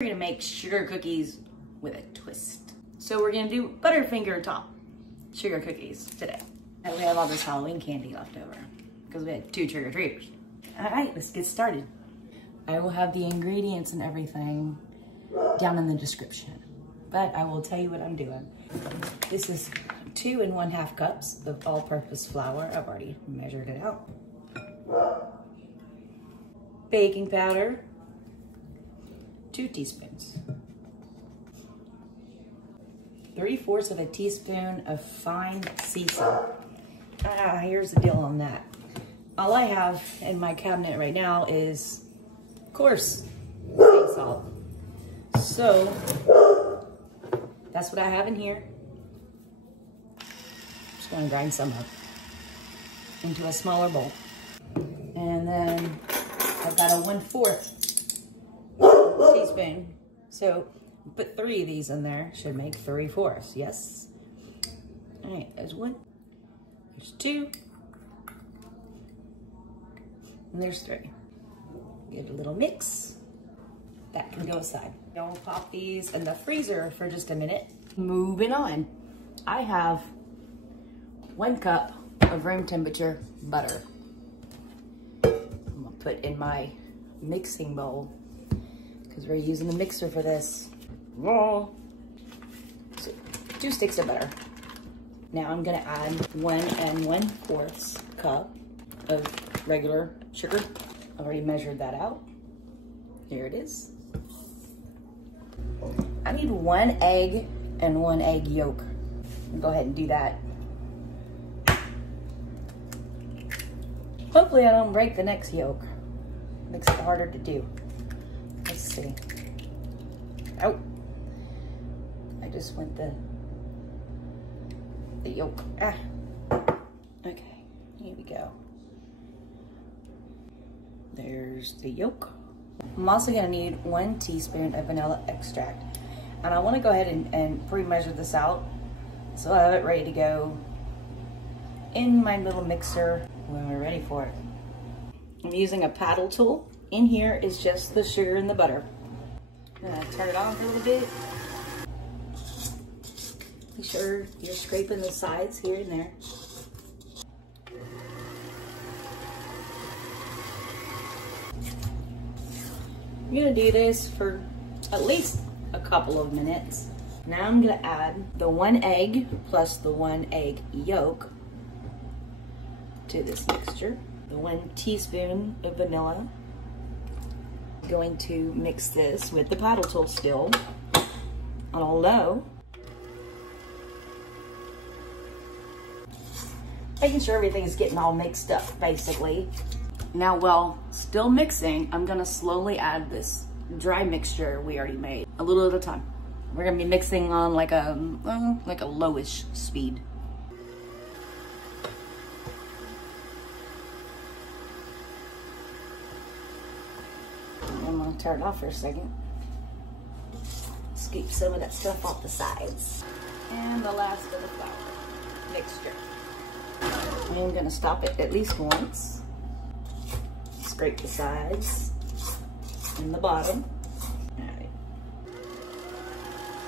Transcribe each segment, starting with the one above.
We're gonna make sugar cookies with a twist. So we're gonna do Butterfinger top sugar cookies today. And we have all this Halloween candy left over because we had 2 trick-or-treaters. All right, let's get started. I will have the ingredients and everything down in the description, but I will tell you what I'm doing. This is 2 1/2 cups of all-purpose flour. I've already measured it out. Baking powder, 2 teaspoons. 3/4 of a teaspoon of fine sea salt. Here's the deal on that. All I have in my cabinet right now is coarse sea salt. So that's what I have in here. Just gonna grind some up into a smaller bowl. And then I've got a 1/4 teaspoon. So put 3 of these in there, should make 3/4, yes? All right, there's 1, there's 2, and there's 3. Give it a little mix. That can go aside. I'll pop these in the freezer for just a minute. Moving on, I have 1 cup of room temperature butter. I'm gonna put in my mixing bowl because we're using the mixer for this. So 2 sticks of butter. Now I'm gonna add 1 1/4 cup of regular sugar. I've already measured that out. Here it is. I need 1 egg and 1 egg yolk. I'll go ahead and do that. Hopefully I don't break the next yolk. Makes it harder to do. Let's see. Oh, I just went the yolk. Okay, here we go. There's the yolk. I'm also gonna need 1 teaspoon of vanilla extract. And I wanna go ahead and pre-measure this out so I have it ready to go in my little mixer when we're ready for it. I'm using a paddle tool. In here is just the sugar and the butter. I'm gonna turn it on for a little bit. Be sure you're scraping the sides here and there. I'm gonna do this for at least a couple of minutes. Now I'm gonna add the 1 egg plus the 1 egg yolk to this mixture. The 1 teaspoon of vanilla. I'm going to mix this with the paddle tool still on a low. Making sure everything is getting all mixed up, basically. Now, while still mixing, I'm gonna slowly add this dry mixture we already made, a little at a time. We're gonna be mixing on like a lowish speed. I'm gonna turn it off for a second. Scoop some of that stuff off the sides. And the last of the flour mixture. I'm gonna stop it at least once. Scrape the sides and the bottom. All right.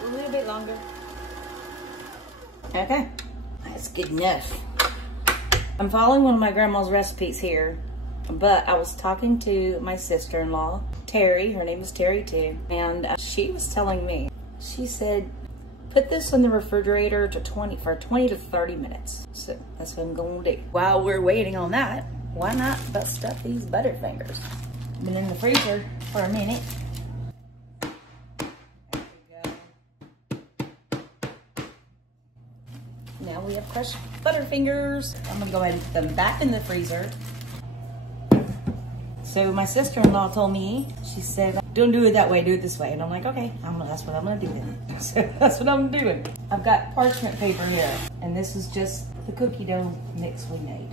A little bit longer. Okay, that's good enough. I'm following one of my grandma's recipes here, but I was talking to my sister-in-law, Terry. Her name is Terry too, and she was telling me, she said, put this in the refrigerator for 20 to 30 minutes. So that's what I'm gonna do. While we're waiting on that, why not bust up these Butterfingers? Been in the freezer for a minute. There we go. Now we have crushed Butterfingers. I'm gonna go ahead and put them back in the freezer. So my sister-in-law told me, she said, don't do it that way, do it this way. And I'm like, okay, that's what I'm gonna do then. So that's what I'm doing. I've got parchment paper here, and this is just the cookie dough mix we made.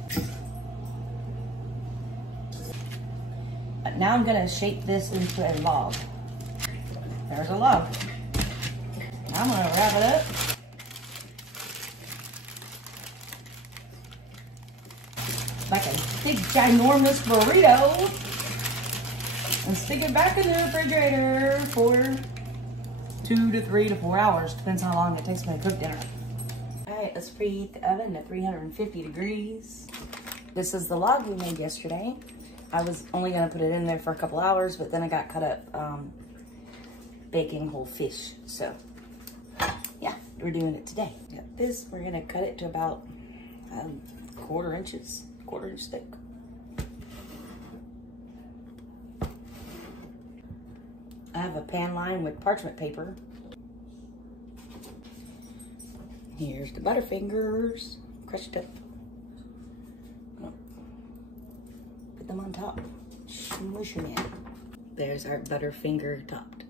Now I'm gonna shape this into a log. There's a log. Now I'm gonna wrap it up. Like a big ginormous burrito. and stick it back in the refrigerator for 2 to 3 to 4 hours. Depends how long it takes me to cook dinner. All right, let's preheat the oven to 350 degrees. This is the log we made yesterday. I was only gonna put it in there for a couple hours, but then I got caught up baking whole fish. So yeah, we're doing it today. Got this, we're gonna cut it to about quarter inch thick. I have a pan lined with parchment paper. Here's the Butterfingers, crushed up. Put them on top, smush them in. There's our Butterfinger topped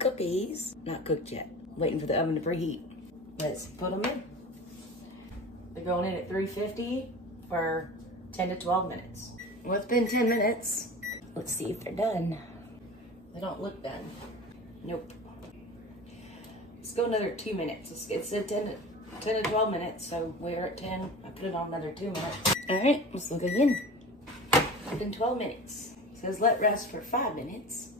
cookies. Not cooked yet, waiting for the oven to preheat. Let's put them in. They're going in at 350 for 10 to 12 minutes. Well, it's been 10 minutes. Let's see if they're done. They don't look done. Nope. Let's go another 2 minutes. It said 10 to 12 minutes, so we're at 10. I put it on another 2 minutes. All right, let's look again. It's been 12 minutes. It says let rest for 5 minutes.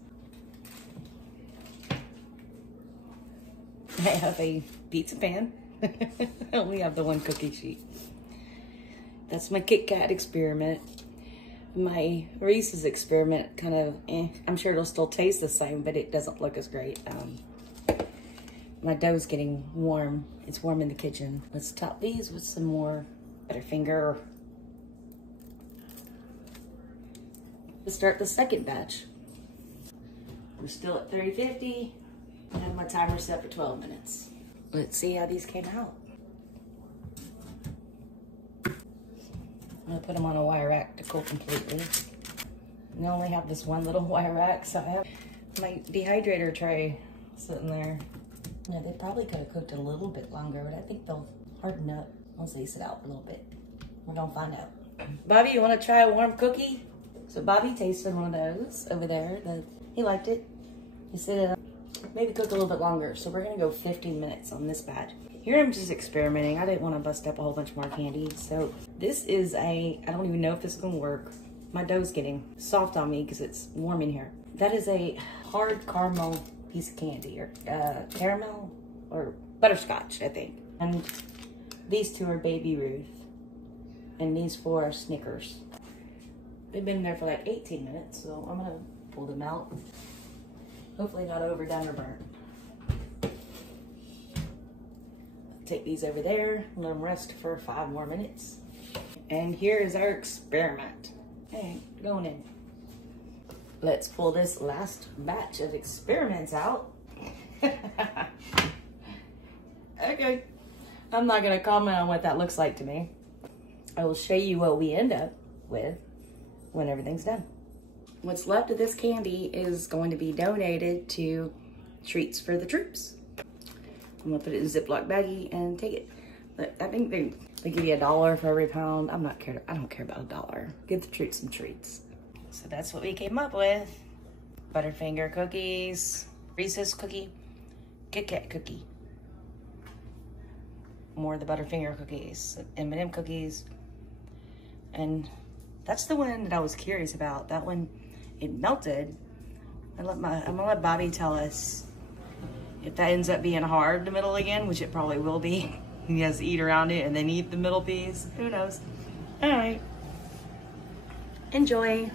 I have a pizza pan. I only have the one cookie sheet. That's my Kit Kat experiment. My Reese's experiment kind of, I'm sure it'll still taste the same, but it doesn't look as great. My dough's getting warm. It's warm in the kitchen. Let's top these with some more Butterfinger. Let's start the second batch. We're still at 350. I have my timer set for 12 minutes. Let's see how these came out. I'm gonna put them on a wire rack to cool completely. And I only have this one little wire rack, so I have my dehydrator tray sitting there. Yeah, they probably could have cooked a little bit longer, but I think they'll harden up once they sit out for a little bit. We're gonna find out. Bobby, you wanna try a warm cookie? So Bobby tasted one of those over there. He liked it. He said maybe cook a little bit longer, so we're gonna go 15 minutes on this batch. Here I'm just experimenting. I didn't want to bust up a whole bunch more candy. So this is I don't even know if this is gonna work. My dough's getting soft on me because it's warm in here. That is a hard caramel piece of candy, or caramel or butterscotch, I think. And these two are Baby Ruth, and these 4 are Snickers. They've been there for like 18 minutes, so I'm gonna pull them out. Hopefully not overdone or burnt. Take these over there, let them rest for 5 more minutes. And here is our experiment. Okay, going in. Let's pull this last batch of experiments out. Okay, I'm not gonna comment on what that looks like to me. I will show you what we end up with when everything's done. What's left of this candy is going to be donated to Treats for the Troops. I'm gonna put it in a Ziploc baggie and take it. But I think they give you $1 for every pound. I don't care about $1. Give the Troops some treats. So that's what we came up with. Butterfinger cookies, Reese's cookie, Kit Kat cookie. More of the Butterfinger cookies, M&M cookies. And that's the one that I was curious about. That one, it melted. I'm gonna let Bobby tell us if that ends up being hard in the middle again, which it probably will be. He has to eat around it and then eat the middle piece. Who knows? All right. Enjoy.